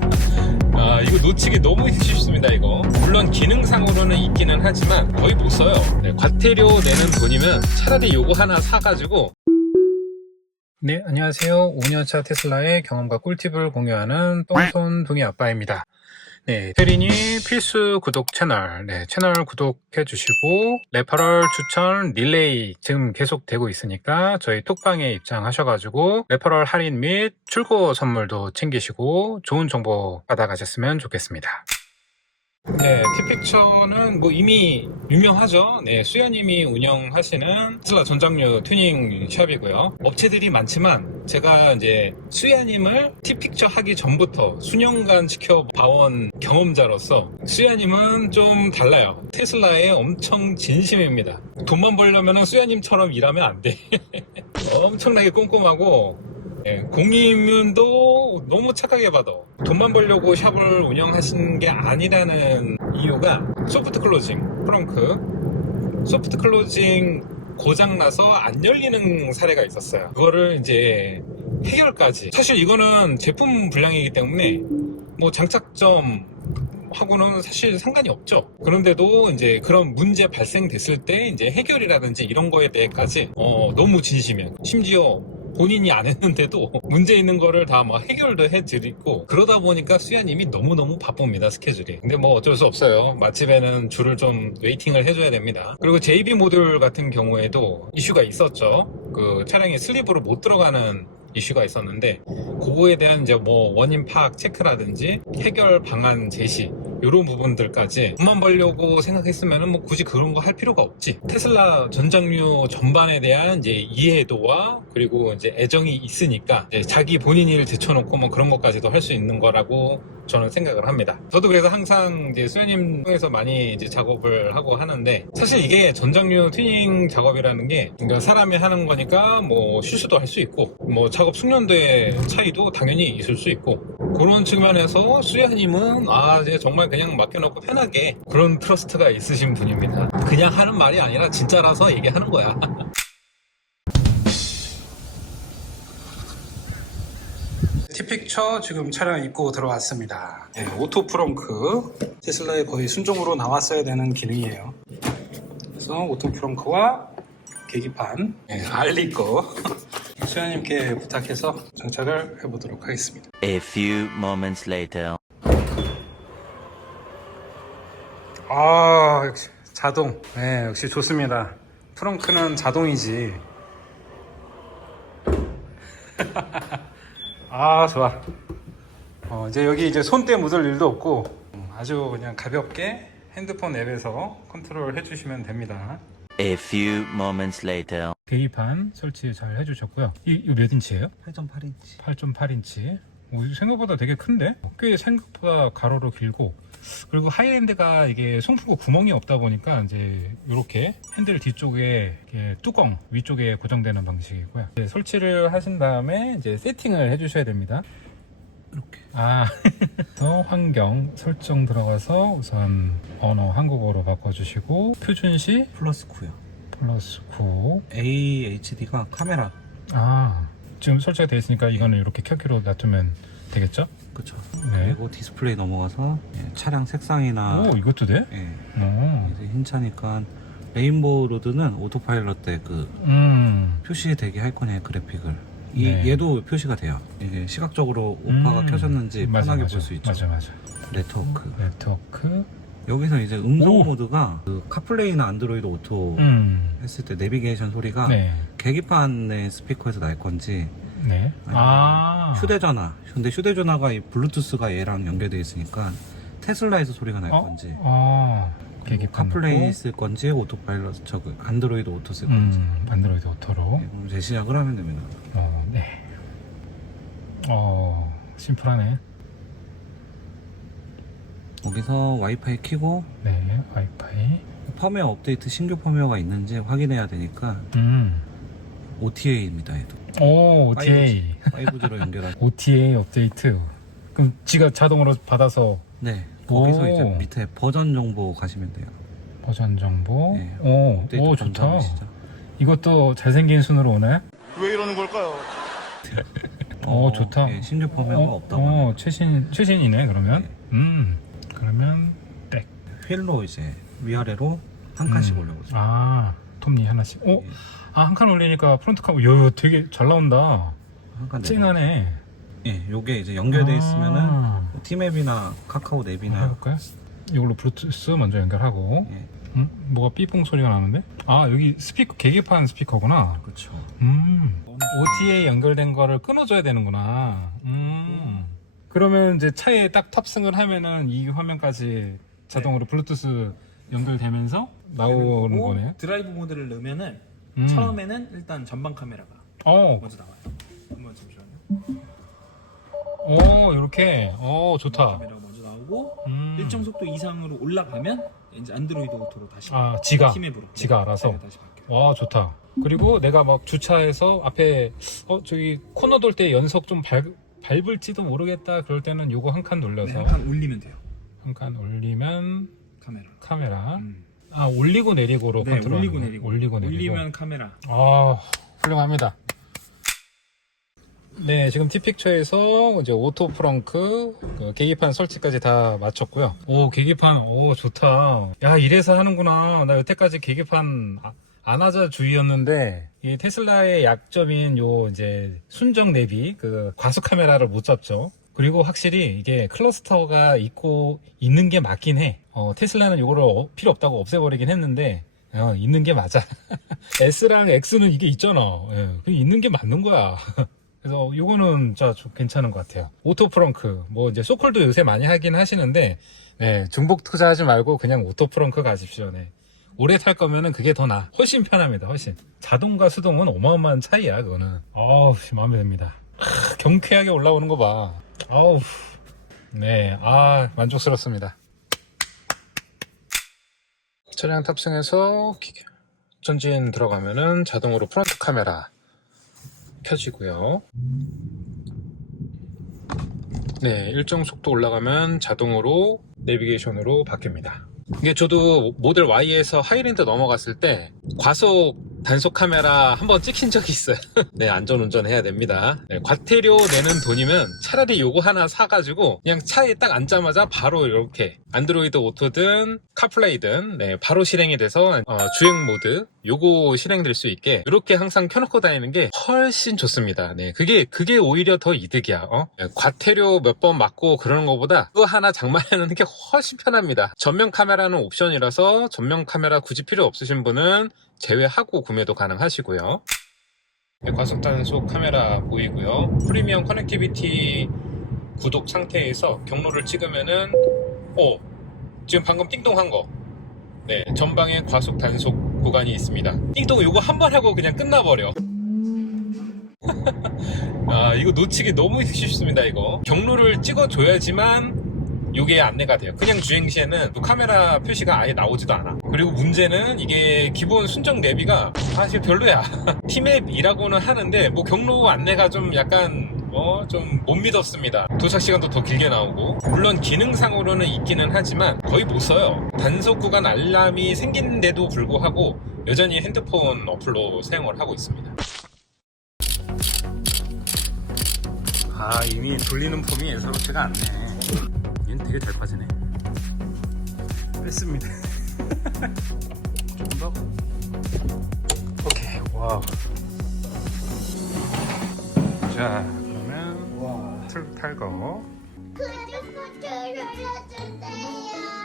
아 이거 놓치기 너무 쉽습니다 이거. 물론 기능상으로는 있기는 하지만 거의 못 써요. 네, 과태료 내는 돈이면 차라리 요거 하나 사가지고. 네 안녕하세요. 5년차 테슬라의 경험과 꿀팁을 공유하는 똥손 동이 아빠입니다 네, 테린이 필수 구독 채널, 네, 채널 구독해 주시고, 레퍼럴 추천 릴레이 지금 계속 되고 있으니까 저희 톡방에 입장하셔가지고, 레퍼럴 할인 및 출고 선물도 챙기시고, 좋은 정보 받아가셨으면 좋겠습니다. 네, 티픽처는 뭐 이미 유명하죠. 네, 수연님이 운영하시는 테슬라 전장류 튜닝 샵이고요. 업체들이 많지만 제가 이제 수야님을 티픽처 하기 전부터 수년간 지켜봐온 경험자로서 수야님은 좀 달라요. 테슬라에 엄청 진심입니다. 돈만 벌려면 수야님처럼 일하면 안 돼. 엄청나게 꼼꼼하고 예, 공임도 너무 착하게 받아. 돈만 벌려고 샵을 운영하신 게 아니라는 이유가 소프트 클로징, 프렁크. 소프트 클로징 고장나서 안 열리는 사례가 있었어요. 그거를 이제 해결까지. 사실 이거는 제품 불량이기 때문에 뭐 장착점 하고는 사실 상관이 없죠. 그런데도 이제 그런 문제 발생됐을 때 이제 해결이라든지 이런 거에 대해까지 어, 너무 진심이에요. 심지어 본인이 안 했는데도 문제 있는 거를 다 막 해결도 해드리고 그러다 보니까 수야님이 너무너무 바쁩니다 스케줄이. 근데 뭐 어쩔 수 없어요. 맛집에는 줄을 좀 웨이팅을 해줘야 됩니다. 그리고 JB 모듈 같은 경우에도 이슈가 있었죠. 그 차량이 슬립으로 못 들어가는 이슈가 있었는데 그거에 대한 이제 뭐 원인 파악 체크라든지 해결 방안 제시 이런 부분들까지 돈만 벌려고 생각했으면은 뭐 굳이 그런 거 할 필요가 없지. 테슬라 전장류 전반에 대한 이제 이해도와 그리고 이제 애정이 있으니까 자기 본인 일 제쳐놓고 뭐 그런 것까지도 할 수 있는 거라고 저는 생각을 합니다. 저도 그래서 항상 이제 수현님 통해서 많이 이제 작업을 하고 하는데 사실 이게 전장류 튜닝 작업이라는 게 그러니까 사람이 하는 거니까 뭐 실수도 할 수 있고 뭐 작업 숙련도의 차이도 당연히 있을 수 있고 그런 측면에서 수야님은 아 이제 정말 그냥 맡겨놓고 편하게 그런 트러스트가 있으신 분입니다. 그냥 하는 말이 아니라 진짜라서 얘기하는 거야. 티픽처 지금 차량 입고 들어왔습니다. 네, 오토 프렁크 테슬라에 거의 순종으로 나왔어야 되는 기능이에요. 그래서 오토 프렁크와 계기판 네, 알리 거 수현님께 부탁해서 장착을 해보도록 하겠습니다. A few moments later. 아 역시 자동. 네 역시 좋습니다. 프렁크는 자동이지. 아 좋아. 어, 이제 여기 이제 손때 묻을 일도 없고 음, 아주 그냥 가볍게 핸드폰 앱에서 컨트롤 해주시면 됩니다. A few moments later. 계기판 설치 잘 해주셨고요. 이, 이거 몇 인치예요? 8.8인치. 8.8인치. 생각보다 되게 큰데? 꽤 생각보다 가로로 길고 그리고 하이랜드가 이게 송풍구 구멍이 없다 보니까 이제 이렇게 핸들 뒤쪽에 이렇게 뚜껑 위쪽에 고정되는 방식이고요. 이제 설치를 하신 다음에 이제 세팅을 해주셔야 됩니다. 이렇게. 아, 그래서 환경 설정 들어가서 우선 언어 한국어로 바꿔주시고 표준시 플러스 9요. 플러스 9. AHD가 카메라. 아, 지금 설치가 되어 있으니까 이거는 이렇게 켜키로 놔두면 되겠죠? 그쵸. 네. 그리고 디스플레이 넘어가서 예, 차량 색상이나 오, 이것도 돼? 예, 오. 이제 흰 차니까 레인보우 로드는 오토파일럿 때 그 음. 표시되게 할 거냐 그래픽을. 이 네. 얘도 표시가 돼요. 이게 시각적으로 오파가 음. 켜졌는지 맞아, 편하게 맞아. 볼수 있죠. 맞아, 맞아. 네트워크. 네트워크. 여기서 이제 음성 오. 모드가 그 카플레이나 안드로이드 오토 음. 했을 때 내비게이션 소리가 네. 계기판의 스피커에서 날 건지 네. 아. 휴대전화. 근데 휴대전화가 이 블루투스가 얘랑 연결되어 있으니까 테슬라에서 소리가 날 어? 건지 아. 계기판 카플레이. 쓸 건지 오토파일럿 저그 안드로이드 오토 쓸 건지 음. 안드로이드 오토로. 네, 그럼 시작을 하면 됩니다. 어, 네. 어, 심플하네. 거기서 와이파이 켜고 네. 와이파이. 펌웨어 업데이트 신규 펌웨어가 있는지 확인해야 되니까 음. OTA입니다. 얘도 오, OTA. 5G로 연결한. OTA 업데이트. 그럼 지가 자동으로 받아서 네. 거기서 오. 이제 밑에 버전 정보 가시면 돼요. 버전 정보. 네, 오, 오 좋다. 이것도 잘생긴 순으로 오네. 왜 이러는 걸까요? 어, 좋다. 예, 심지어 범위가 어, 없다고 어, 최신 최신이네 그러면. 네. 음. 그러면 백. 휠로 이제 위아래로 한 칸씩 음. 올려보죠. 아, 톱니 하나씩. 어? 예. 아, 한 칸 올리니까 프론트. 야, 되게 잘 나온다. 한칸 쨍하네. 예, 요게 이제 연결돼 있으면은 아. 티맵이나 카카오 앱이나 해볼까요? 이걸로 블루투스 먼저 연결하고. 예, 음? 뭐가 삐뽕 소리가 나는데? 아, 여기 스피커, 계기판 스피커구나. 그렇죠. 음. OTA 연결된 거를 끊어줘야 되는구나. 음. 그러면 이제 차에 딱 탑승을 하면은 이 화면까지 자동으로 블루투스 연결되면서 나오는 거고, 거네요. 드라이브 모드를 넣으면은 음. 처음에는 일단 전방 카메라가 어, 먼저 나와요. 한번 잠시만요. 어, 이렇게. 어, 좋다. 카메라가 먼저 나오고 음. 일정 속도 이상으로 올라가면 이제 안드로이드 오토로 다시 아, 지가. 팀앱으로 지가 네, 알아서? 네, 다시 바뀌어요. 와, 좋다. 그리고 내가 막 주차해서 앞에, 어, 저기 코너 돌 때 연석 좀 밟, 밟을지도 모르겠다. 그럴 때는 요거 한 칸 네, 한칸 올리면 돼요. 한 칸 올리면 카메라. 카메라. 음. 아, 올리고 내리고로 네, 컨트롤. 올리고 내리고. 올리고 내리고. 올리면 카메라. 아, 훌륭합니다. 네, 지금 티픽처에서 이제 오토 프렁크, 그 계기판 설치까지 다 마쳤고요. 오, 계기판, 오, 좋다. 야, 이래서 하는구나. 나 여태까지 계기판 아- 안 하자 주의였는데, 이 테슬라의 약점인 요 이제 순정 내비, 그 과속 카메라를 못 잡죠. 그리고 확실히 이게 클러스터가 있고 있는 게 맞긴 해. 어, 테슬라는 이거를 어- 필요 없다고 없애버리긴 했는데, 어, 있는 게 맞아. S랑 X는 이게 있잖아. 예, 그 있는 게 맞는 거야. 그래서 요거는 진짜 좀 괜찮은 것 같아요. 오토 프렁크, 뭐 이제 소콜도 요새 많이 하긴 하시는데, 네, 중복 투자하지 말고 그냥 오토 프렁크 가십시오. 네. 오래 탈 거면은 그게 더 나. 훨씬 편합니다. 훨씬. 자동과 수동은 어마어마한 차이야. 그거는. 어우, 마음에 듭니다. 크, 경쾌하게 올라오는 거 봐. 어우, 네, 아 만족스럽습니다. 차량 탑승해서 기계- 전진 들어가면은 자동으로 프론트 카메라 켜지고요. 네, 일정 속도 올라가면 자동으로 내비게이션으로 바뀝니다. 이게 저도 모델 Y에서 하이랜드 넘어갔을 때 과속 단속 카메라 한번 찍힌 적이 있어요. 네, 안전 운전 해야 됩니다. 네, 과태료 내는 돈이면 차라리 요거 하나 사가지고 그냥 차에 딱 앉자마자 바로 이렇게 안드로이드 오토든 카플레이든 네, 바로 실행이 돼서 어, 주행 모드 요거 실행될 수 있게 이렇게 항상 켜놓고 다니는 게 훨씬 좋습니다. 네, 그게 그게 오히려 더 이득이야. 어? 네, 과태료 몇 번 맞고 그러는 것보다 그거 하나 장만하는 게 훨씬 편합니다. 전면 카메라는 옵션이라서 전면 카메라 굳이 필요 없으신 분은 제외하고 구매도 가능하시고요. 네, 과속 단속 카메라 보이고요. 프리미엄 커넥티비티 구독 상태에서 경로를 찍으면은 오 지금 방금 띵동 한 거. 네, 전방에 과속 단속 구간이 있습니다. 띵동 요거 한 번 하고 그냥 끝나버려. 아, 이거 놓치기 너무 쉽습니다, 이거. 경로를 찍어줘야지만 요게 안내가 돼요. 그냥 주행 시에는 또 카메라 표시가 아예 나오지도 않아. 그리고 문제는 이게 기본 순정 내비가 사실 별로야. 티맵이라고는 하는데 뭐 경로 안내가 좀 약간 어, 좀 못 믿었습니다. 도착 시간도 더 길게 나오고. 물론 기능상으로는 있기는 하지만 거의 못 써요. 단속 구간 알람이 생긴데도 불구하고 여전히 핸드폰 어플로 사용을 하고 있습니다. 아, 이미 돌리는 폼이 예사롭지가 않네. 얘는 되게 잘 빠지네. 뺐습니다. 좀 더. 오케이, 와우. 자, 탈거. 구독 버튼 눌러주세요.